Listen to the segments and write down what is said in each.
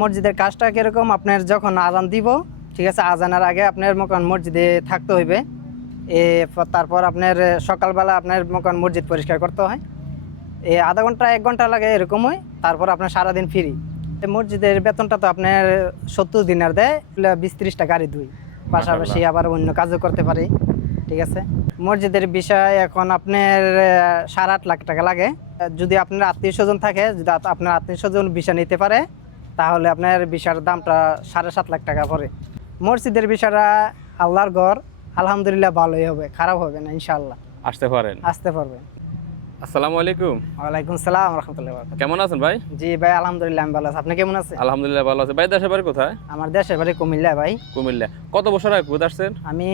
মসজিদের কাজটা কিরকম, আপনার যখন আজান দিব, ঠিক আছে, আজানের আগে আপনার মসজিদে থাকতে হইবে। তারপর আপনার সকালবেলা আপনার মসজিদ পরিষ্কার করতে হয়। আধা ঘন্টা 1 ঘন্টা লাগে এরকমই। তারপর আপনার সারাদিন ফ্রি। মসজিদের বেতনটা তো আপনার 70 দিনার দেয়, 20-30টা গাড়ি ধুই, পাশাপাশি আবার অন্য কাজও করতে পারি। ঠিক আছে, মসজিদের বিষয় এখন আপনার 8.5 লাখ টাকা লাগে। যদি আপনার আত্মীয় স্বজন থাকে, যদি আপনার আত্মীয় স্বজন ভিসা নিতে পারে, তাহলে আপনার ভিসার দামটা 7.5 লাখ টাকা পড়ে। মসজিদের বিষয়টা আল্লাহর ঘর, আলহামদুলিল্লাহ ভালোই হবে, খারাপ হবে না, ইনশাআল্লাহ আসতে পারেন। আসতে পারবেন। আসসালামু আলাইকুম। ওয়ালাইকুম সালাম রাহমাতুল্লাহি ওয়া বারাকাতুহু। কেমন আছেন ভাই? জি ভাই, আলহামদুলিল্লাহ আমি ভালো আছি। আপনি কেমন আছেন? আলহামদুলিল্লাহ ভালো আছে। ভাই দেশের বাড়ি কোথায়? আমার দেশের বাড়ি কুমিল্লা ভাই। কুমিল্লা। কত বছর আগে কুয়েত আসছেন? আমি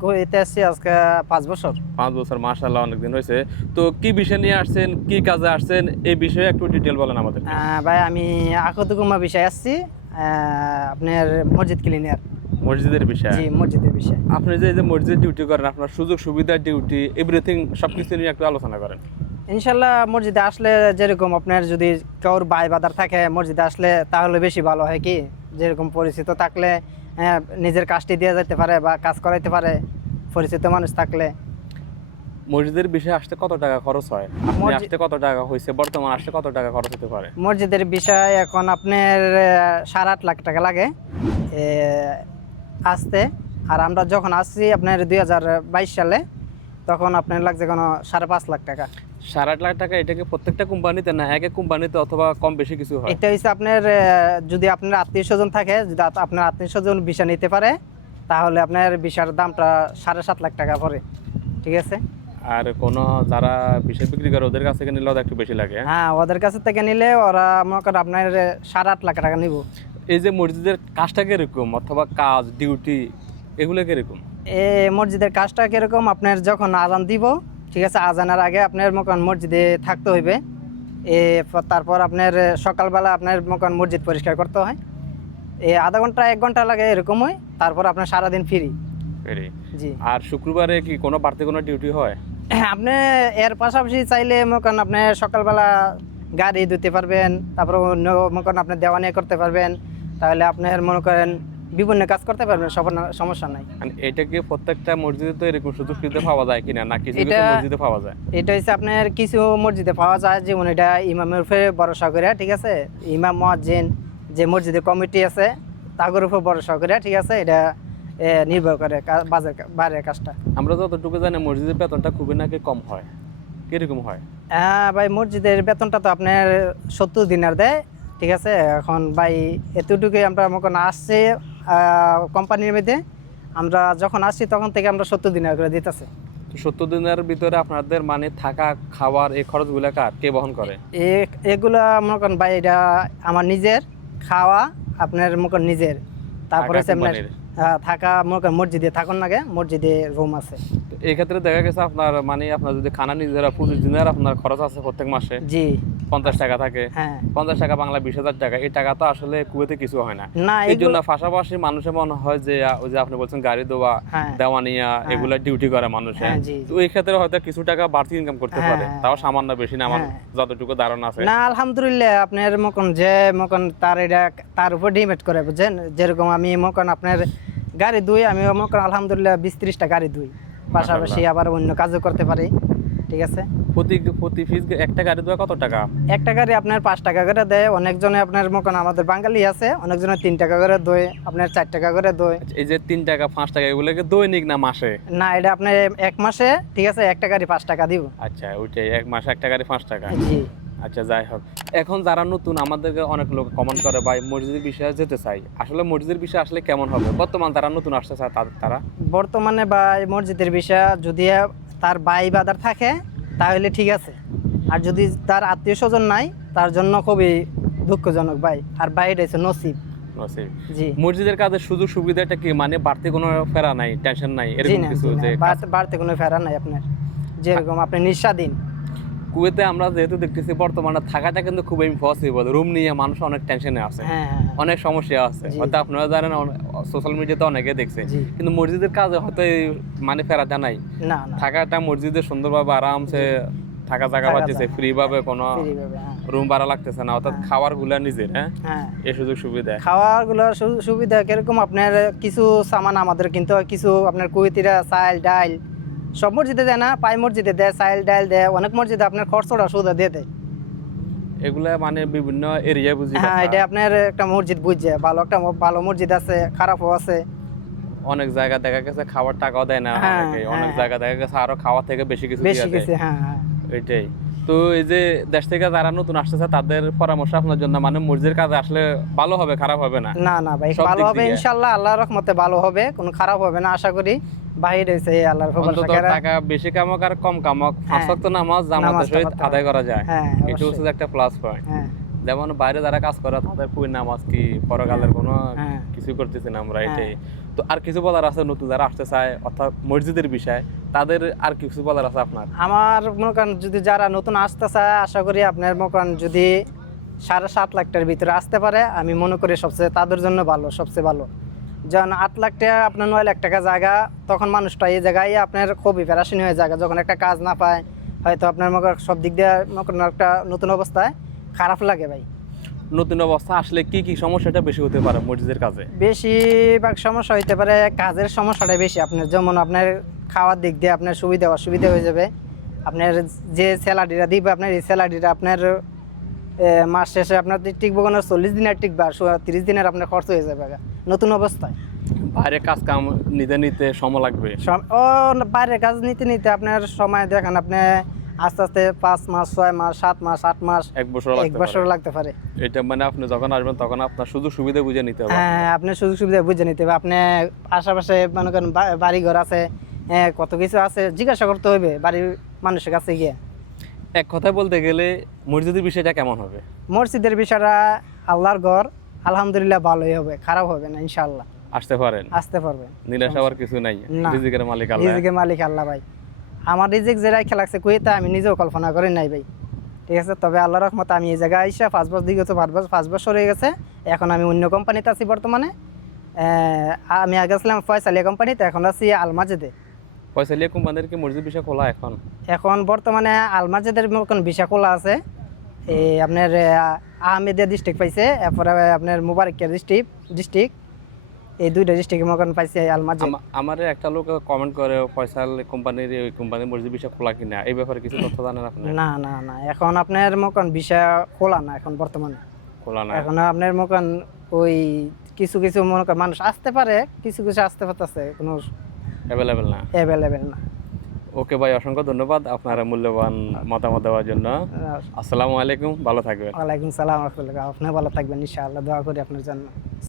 কুয়েতে আসছি আজকে 5 বছর। 5 বছর, মাশাআল্লাহ, অনেকদিন হয়েছে। তো কি বিষয় নিয়ে আসছেন, কি কাজে আসছেন, এই বিষয়ে একটু ডিটেল বলেন আমাদের। ভাই আমি আখতুকুমা বিষয় আসছি, আপনার মসজিদ ক্লিনার। মসজিদের বিষয়? জি, মসজিদের বিষয়। আপনি যে যে মসজিদ ডিউটি করেন, আপনার সুযোগ সুবিধা, ডিউটি, এভরিথিং সবকিছু নিয়ে একটু আলোচনা করেন। ইনশাল্লাহ মসজিদে আসলে যেরকম আপনার যদি কারোর বাই বাদার থাকে মসজিদে আসলে, তাহলে বেশি ভালো হয়। কি যেরকম পরিচিত থাকলে নিজের কাজটি দিয়ে যেতে পারে বা কাজ করাইতে পারে, পরিচিত মানুষ থাকলে। মসজিদের বিষয়ে আসতে কত টাকা খরচ হয়? আপনি আসতে কত টাকা হয়েছে, বর্তমান আসতে কত টাকা খরচ হতে পারে? মসজিদের বিষয় এখন আপনার 8.5 লাখ টাকা লাগে আসতে। আর আমরা যখন আসছি আপনার 2022 সালে, তখন আপনার লাগছে কোনো 5.5 লাখ টাকা। 8.5 লাখ টাকা? এটাকে প্রত্যেকটা কোম্পানিতে না এক এক কোম্পানিতে অথবা কম বেশি কিছু হয়? এটা হচ্ছে আপনার যদি আপনার আত্মীয় স্বজন থাকে, যদি আপনার আত্মীয় স্বজন ভিসা নিতে পারে, তাহলে আপনার ভিসার দামটা 7.5 লাখ টাকা পড়ে। ঠিক আছে। আর কোনো যারা বিষয় বিক্রি করে ওদের কাছ থেকে নিলে ওদের একটু বেশি লাগে? হ্যাঁ, ওদের কাছ থেকে নিলে ওরা মনে করেন আপনার 8.5 লাখ টাকা নিব। এই যে মসজিদের কাজটা কিরকম, অথবা কাজ, ডিউটি, এগুলো কিরকম? মসজিদের কাজটা কিরকম, আপনার যখন আজান দিব, ঠিক আছে, আজানের আগে আপনার মসজিদে থাকতে হইবে। তারপর আপনার সকালবেলা আপনার মসজিদ পরিষ্কার করতে হয়। আধা ঘন্টা 1 ঘন্টা লাগে এরকমই। তারপর আপনার সারাদিন ফ্রি। জি। আর শুক্রবারে কি কোনো বাড়তি কোনো ডিউটি হয়? আপনি এর পাশাপাশি চাইলে আপনি সকালবেলা গাড়ি ধুতে পারবেন, তারপর অন্য আপনি দেওয়ানি করতে পারবেন, তাহলে আপনার মনে করেন বিভিন্ন কাজ করতে পারবেন, সমস্যা নাই। এটা কি প্রত্যেকটা মসজিদে তো এরকম সুযোগ সুবিধা পাওয়া যায় কিনা, না কিছু কিছু মসজিদে পাওয়া যায়? এটা হচ্ছে আপনার কিছু মসজিদে পাওয়া যায়, যেমন এটা ইমামের উপরে ভরসা করে, ঠিক আছে, ইমাম মুয়াজ্জিন যে মসজিদের কমিটি আছে তাদের উপর ভরসা করে, ঠিক আছে, এটা নির্ভর করে বাইরের কাজটা। আমরা যতটুকু জানি মসজিদের বেতনটা খুবই নাকি কম হয়, কিরকম হয়? হ্যাঁ ভাই, মসজিদের বেতনটা তো আপনার 70 দিনার দেয়। ঠিক আছে, এখন ভাই এতটুকুই আমরা আসছি কোম্পানির মধ্যে। আমরা যখন আসছি তখন থেকে আমরা 70 দিনার করে দিতেছি। 70 দিনের ভিতরে আপনাদের মানে থাকা, খাওয়ার, এই খরচগুলো কে বহন করে? এগুলা মনে করেন ভাই, এটা আমার নিজের খাওয়া, আপনার নিজের। তারপরে থাকা মনে করেন মসজিদে থাকুন লাগে, মসজিদে রুম আছে। এই ক্ষেত্রে দেখা গেছে আপনার মানে আপনার যদি খানা নিজেরা 25 দিনের আপনার খরচ আছে প্রত্যেক মাসে। জি। 50 টাকা থাকে। হ্যাঁ, 50 টাকা বাংলা 20,000 টাকা। এই টাকা তো আসলে কুয়েতে কিছু হয় না। না, এই জন্য পাশাপাশি মানুষের মনে হয় যে ওই যে আপনি বলছেন গাড়ি দেওয়া, দেওয়ানিয়া, এগুলা ডিউটি করে মানুষে। তো এই ক্ষেত্রে হয়তো কিছু টাকা বাড়তি ইনকাম করতে পারে, তাও সামান্য, বেশি না, আমার যতটুকু ধারণা আছে। না, আলহামদুলিল্লাহ আপনার যে তার এটা তার উপর ডিপেন্ড করে, বুঝছেন। যেরকম আমি আপনার গাড়ি ধুই, আমি আলহামদুলিল্লাহ 20-30টা গাড়ি ধুই, পাশাপাশি আবার অন্য কাজও করতে পারি। ঠিক আছে। প্রতি ফিস একটা গাড়ি দেওয়া কত টাকা? একটা গাড়ি আপনার 5 টাকা করে দেয়। অনেকজনে আপনার আমাদের বাঙালি আছে, অনেকজনে 3 টাকা করে দেয়, আপনার 4 টাকা করে দেয়। এই যে 3 টাকা 5 টাকা এগুলোকে দৈনিক না মাসে? না, এটা আপনার 1 মাসে, ঠিক আছে, একটা গাড়ি 5 টাকা দিব। আচ্ছা, ওইটাই 1 মাসে একটা গাড়ি 5 টাকা। জি। আচ্ছা, যাই হোক, এখন যারা নতুন, আমাদেরকে অনেক লোক কমেন্ট করে ভাই মসজিদের বিষয়ে যেতে চাই, আসলে মসজিদের বিষয় আসলে কেমন হবে? বর্তমান যারা নতুন আসতে চায় তারা বর্তমানে ভাই মসজিদের বিষয় যদি তার ভাই বাদার থাকে তাহলে ঠিক আছে, আর যদি তার আত্মীয় স্বজন নাই তার জন্য খুবই দুঃখজনক ভাই। আর ভাই এটা হচ্ছে নসিব। জি। মসজিদের কাজের সুযোগ সুবিধাটা কি, মানে বাড়তি কোনো ফেরা নাই, টেনশন নাই, এরকম কিছু? যে বাড়তি কোনো ফেরা নাই আপনার, যেরকম আপনি নিঃস্বাধীন। কুয়েতে আমরা যেহেতু দেখতেছি বর্তমানে থাকাটা কিন্তু খুব ইম্পসিবল, রুম নিয়ে মানুষ অনেক টেনশনে আছে, অনেক সমস্যা আছে, হয়তো আপনারা জানেন, সোশ্যাল মিডিয়াতে অনেকে দেখছে। কিন্তু মসজিদের কাজে হয়তো মানে ফেরাটা নাই, থাকাটা মসজিদে সুন্দরভাবে আরামসে থাকা জায়গা পাচ্ছে ফ্রি ভাবে, কোনো রুম ভাড়া লাগতেছে না, অর্থাৎ খাবার গুলা নিজের। হ্যাঁ, এই সুযোগ সুবিধা, খাওয়ার গুলোর সুবিধা কিরকম, আপনার কিছু সামান আমাদের কিনতে হয়, কিছু আপনার কুয়েতিরা চাল ডাল সব মসজিদে দেয় না, পাই মসজিদে দেয়, চাল ডাল দেয়, অনেক মসজিদে আপনার খরচটা সুদা দিয়ে দেয়। এগুলা মানে বিভিন্ন এরিয়া বুঝি। হ্যাঁ, এটা আপনার একটা মসজিদ বুঝছে, ভালো মসজিদ আছে, খারাপও আছে। অনেক জায়গা দেখা গেছে খাবার টাকাও দেয় না, অনেক জায়গা দেখা গেছে আরো খাওয়া থেকে বেশি কিছু দিয়ে দেয়। হ্যাঁ, এটাই তো। এই যে দেশ থেকে যারা নতুন আসতেছে তাদের পরামর্শ আপনার জন্য, মানে মসজিদের কাজে আসলে ভালো হবে, খারাপ হবে না? না না ভাই, ভালো হবে ইনশাআল্লাহ, আল্লাহর রহমতে ভালো হবে, কোনো খারাপ হবে না আশা করি। বাইরে হইছে আল্লাহর ভরসা, টাকা বেশি কামাক আর কম কামাক, পাঁচ ওয়াক্ত নামাজ জামাতের সহিত আদায় করা যায়, এটা হচ্ছে একটা প্লাস পয়েন্ট। যেমন বাইরে যারা কাজ করে তাদের পুরো নামাজ কি পরকালের কোনো কিছু করতেছি না আমরা, এটাই তো। আর কিছু বলার আছে নতুন যারা আসতে চায়, অর্থাৎ মসজিদের বিষয়, তাদের আর কিছু বলার আছে আপনার? আমার মনে করেন যদি যারা নতুন আসতে চায়, আশা করি আপনার মনে করেন যদি 7.5 লাখ টাকার ভিতরে আসতে পারে, আমি মনে করি সবচেয়ে তাদের জন্য ভালো, সবচেয়ে ভালো। যখন 8 লাখ টাকা আপনার 9 লাখ টাকা জায়গা, তখন মানুষটা এই জায়গায় আপনার খুবই প্যারাশানি হয়ে যায়, যখন একটা কাজ না পায়, হয়তো আপনার মনে সব দিক দিয়ে মনে করেন একটা নতুন অবস্থায় খারাপ লাগে ভাই। নতুন অবস্থা আসলে কি কি সমস্যাটা বেশি হতে পারে মসজিদের কাজে? বেশিরভাগ সমস্যা হইতে পারে কাজের সমস্যাটাই বেশি। আপনার যেমন আপনার খাওয়ার দিক দিয়ে আপনার সুবিধা অসুবিধা হয়ে যাবে। আপনার যে স্যালারিটা দিবে, আপনার এই স্যালারিটা আপনার মাস শেষে আপনার টিকবো কোনো 40 দিনের টিকবে, আর 30 দিনের আপনার খরচ হয়ে যাবে নতুন অবস্থায়। বাইরে কাজ কাম নিতে নিতে সময় লাগবে। বাইরের কাজ নিতে নিতে আপনার সময় দেখেন, আপনি আস্তে আস্তে 5 মাস 6 মাস 7 মাস 8 মাস 1 বছর লাগতে পারে। এটা মানে আপনি যখন আসবেন তখন আপনার সুযোগ সুবিধা বুঝে নিতে হবে। হ্যাঁ, আপনার সুযোগ সুবিধা বুঝে নিতে হবে। আপনি আশেপাশে মনে করেন বাড়ি ঘর আছে, কত কিছু আছে, জিজ্ঞাসা করতে হবে বাড়ির মানুষের কাছে গিয়ে। এক কথায় বলতে গেলে মসজিদের বিষয়টা কেমন হবে? মসজিদের বিষয়টা আল্লাহর ঘর, আলহামদুলিল্লাহ ভালোই হবে, খারাপ হবে না ইনশাআল্লাহ। আসতে পারবেন, নিরাশ হওয়ার কিছু নাই, রিজিকের মালিক আল্লাহ। রিজিকের মালিক আল্লাহ ভাই। আমার রিজিক যেটাই খেলাচ্ছে কুয়েতে আমি নিজেও কল্পনা করি নাই ভাই, ঠিক আছে। তবে আল্লাহর রহমতে আমি এই জায়গায় আইসা 5 বছর দিকে, 5 বছর হয়ে গেছে। এখন আমি অন্য কোম্পানিতে আছি বর্তমানে। আমি আগে ছিলাম ফয়সালিয়া কোম্পানিতে, এখন আছি আল মাজিদে। ফয়সালিয়া কোম্পানির কি মসজিদ বিষয় খোলা এখন বর্তমানে আল মাজিদের মতন বিষয় খোলা আছে। এই আপনার আহমেদিয়া ডিস্ট্রিক্ট পাইছে, এরপরে আপনার মুবারকিয়া ডিস্ট্রিক্ট, এই দুইটা ডিস্ট্রিক্টের মতন পাইছে আল মাজিদ। আমার একটা লোক কমেন্ট করে ফয়সাল কোম্পানির ওই কোম্পানির মসজিদ বিষয় খোলা কিনা, এই ব্যাপারে কিছু তথ্য জানেন আপনি? না না না, এখন আপনার মতন বিষয় খোলা না, এখন বর্তমানে খোলা না। এখন আপনার মতন ওই কিছু কিছু মনে করেন মানুষ আসতে পারে, কিছু কিছু আসতে পারতেছে, কোনো অ্যাভেলেবেল না। ওকে ভাই, অসংখ্য ধন্যবাদ আপনার মূল্যবান মতামত দেওয়ার জন্য। আসসালামু আলাইকুম, ভালো থাকবেন। ওয়ালাইকুম সালাম রাহমাতুল্লাহ। আপনি ভালো থাকবেন ইনশাআল্লাহ, দোয়া করি আপনার জন্য।